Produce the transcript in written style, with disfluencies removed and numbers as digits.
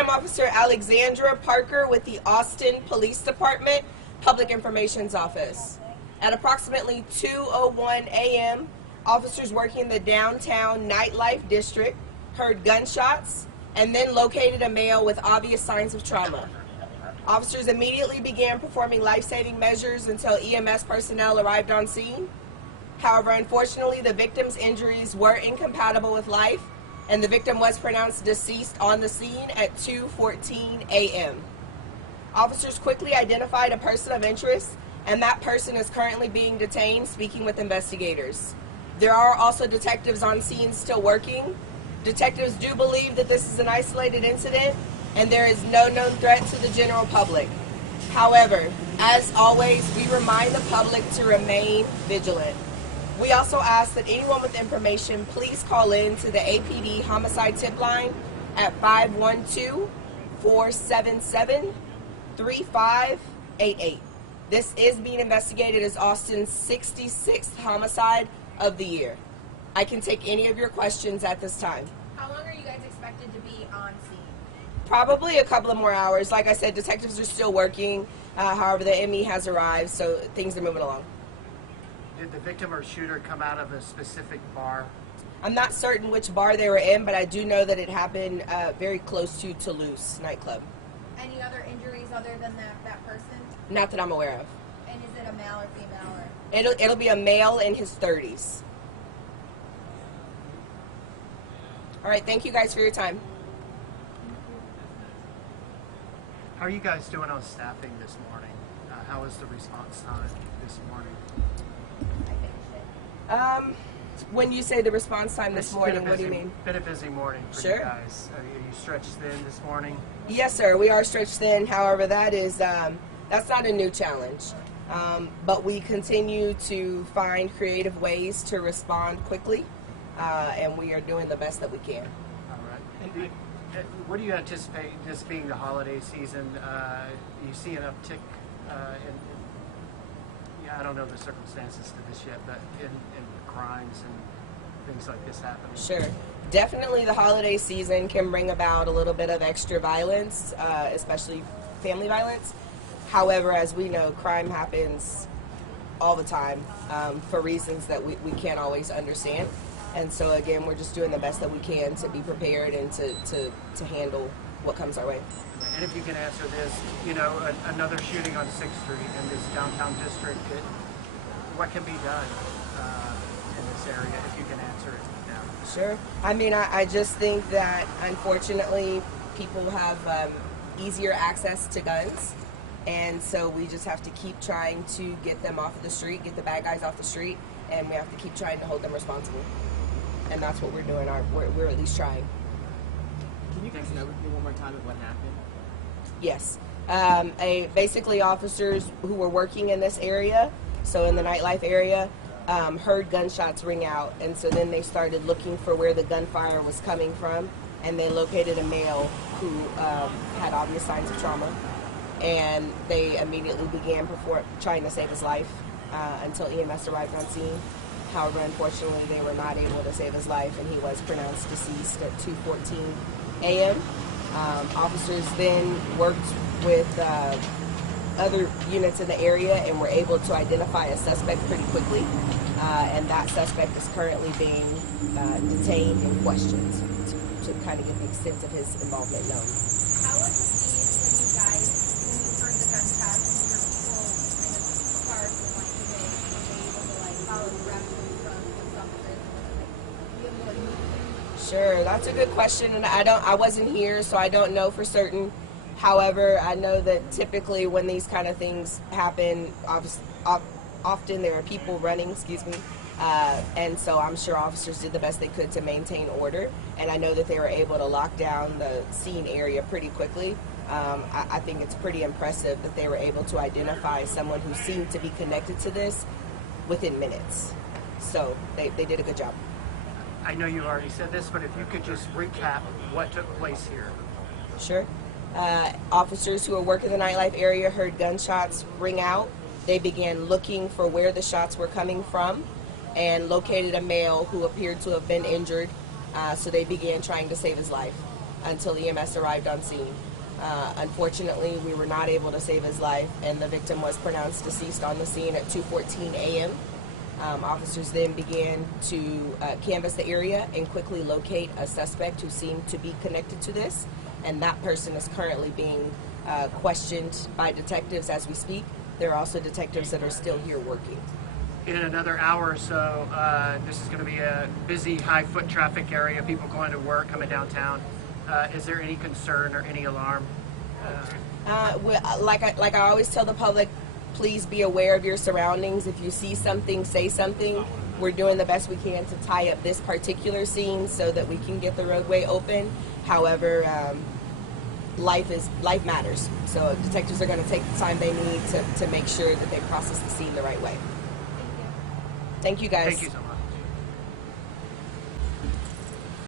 I'm Officer Alexandra Parker with the Austin Police Department Public Information's Office. At approximately 2:01 a.m., officers working the downtown nightlife district heard gunshots and then located a male with obvious signs of trauma. Officers immediately began performing life-saving measures until EMS personnel arrived on scene. However, unfortunately, the victim's injuries were incompatible with life, and the victim was pronounced deceased on the scene at 2:14 a.m. Officers quickly identified a person of interest, and that person is currently being detained, speaking with investigators. There are also detectives on scene still working. Detectives do believe that this is an isolated incident, and there is no known threat to the general public. However, as always, we remind the public to remain vigilant. We also ask that anyone with information please call in to the APD Homicide Tip Line at 512-477-3588. This is being investigated as Austin's 66th homicide of the year. I can take any of your questions at this time. How long are you guys expected to be on scene? Probably a couple of more hours. Like I said, detectives are still working. However, the ME has arrived, so things are moving along. Did the victim or shooter come out of a specific bar? I'm not certain which bar they were in, but I do know that it happened very close to Toulouse nightclub. Any other injuries other than that person? Not that I'm aware of. And is it a male or female? Or? It'll be a male in his 30s. All right, thank you guys for your time. How are you guys doing on staffing this morning? How was the response time this morning? When you say the response time this morning, what do you mean? Been a busy morning for Sure. you guys. Are you stretched thin this morning? Yes, sir. We are stretched thin. However, that's not a new challenge. But we continue to find creative ways to respond quickly, and we are doing the best that we can. All right. And what do you anticipate, this being the holiday season? You see an uptick I don't know the circumstances to this yet, but in crimes and things like this happening? Sure. Definitely the holiday season can bring about a little bit of extra violence, especially family violence. However, as we know, crime happens all the time for reasons that we can't always understand. And so, again, we're just doing the best that we can to be prepared and to handle what comes our way. And if you can answer this, another shooting on 6th Street in this downtown district, what can be done in this area, if you can answer it now? Sure. I mean, I just think that, unfortunately, people have easier access to guns. And so we just have to keep trying to get them off of the street, get the bad guys off the street, and we have to keep trying to hold them responsible. And that's what we're doing. We're at least trying. Can you guys know with me one more time of what happened? Yes. Basically, officers who were working in this area, so in the nightlife area, heard gunshots ring out. And so then they started looking for where the gunfire was coming from, and they located a male who had obvious signs of trauma. And they immediately began trying to save his life until EMS arrived on scene. However, unfortunately, they were not able to save his life, and he was pronounced deceased at 2:14 a.m. Officers then worked with other units in the area and were able to identify a suspect pretty quickly. And that suspect is currently being detained and questioned to kind of get the extent of his involvement known. How was the scene when you guys, when you heard the gunshots and you heard people kind of charge and were they able to follow directions from the officers? Do you have more to? Sure, that's a good question, and I wasn't here, so I don't know for certain. However, I know that typically when these kind of things happen, often there are people running, and so I'm sure officers did the best they could to maintain order, and I know that they were able to lock down the scene area pretty quickly. I think it's pretty impressive that they were able to identify someone who seemed to be connected to this within minutes. So they did a good job. I know you already said this, but if you could just recap what took place here. Sure. Officers who were working the nightlife area heard gunshots ring out. They began looking for where the shots were coming from and located a male who appeared to have been injured, so they began trying to save his life. until EMS arrived on scene. Unfortunately, we were not able to save his life, and the victim was pronounced deceased on the scene at 2:14 a.m. Officers then began to canvass the area and quickly locate a suspect who seemed to be connected to this, and that person is currently being questioned by detectives as we speak. There are also detectives that are still here working. In another hour or so, this is going to be a busy, high foot traffic area, people going to work, coming downtown. Is there any concern or any alarm? Like I always tell the public, please be aware of your surroundings. If you see something, say something. We're doing the best we can to tie up this particular scene so that we can get the roadway open. However, life matters. So detectives are going to take the time they need to make sure that they process the scene the right way. Thank you. Thank you, guys. Thank you so much.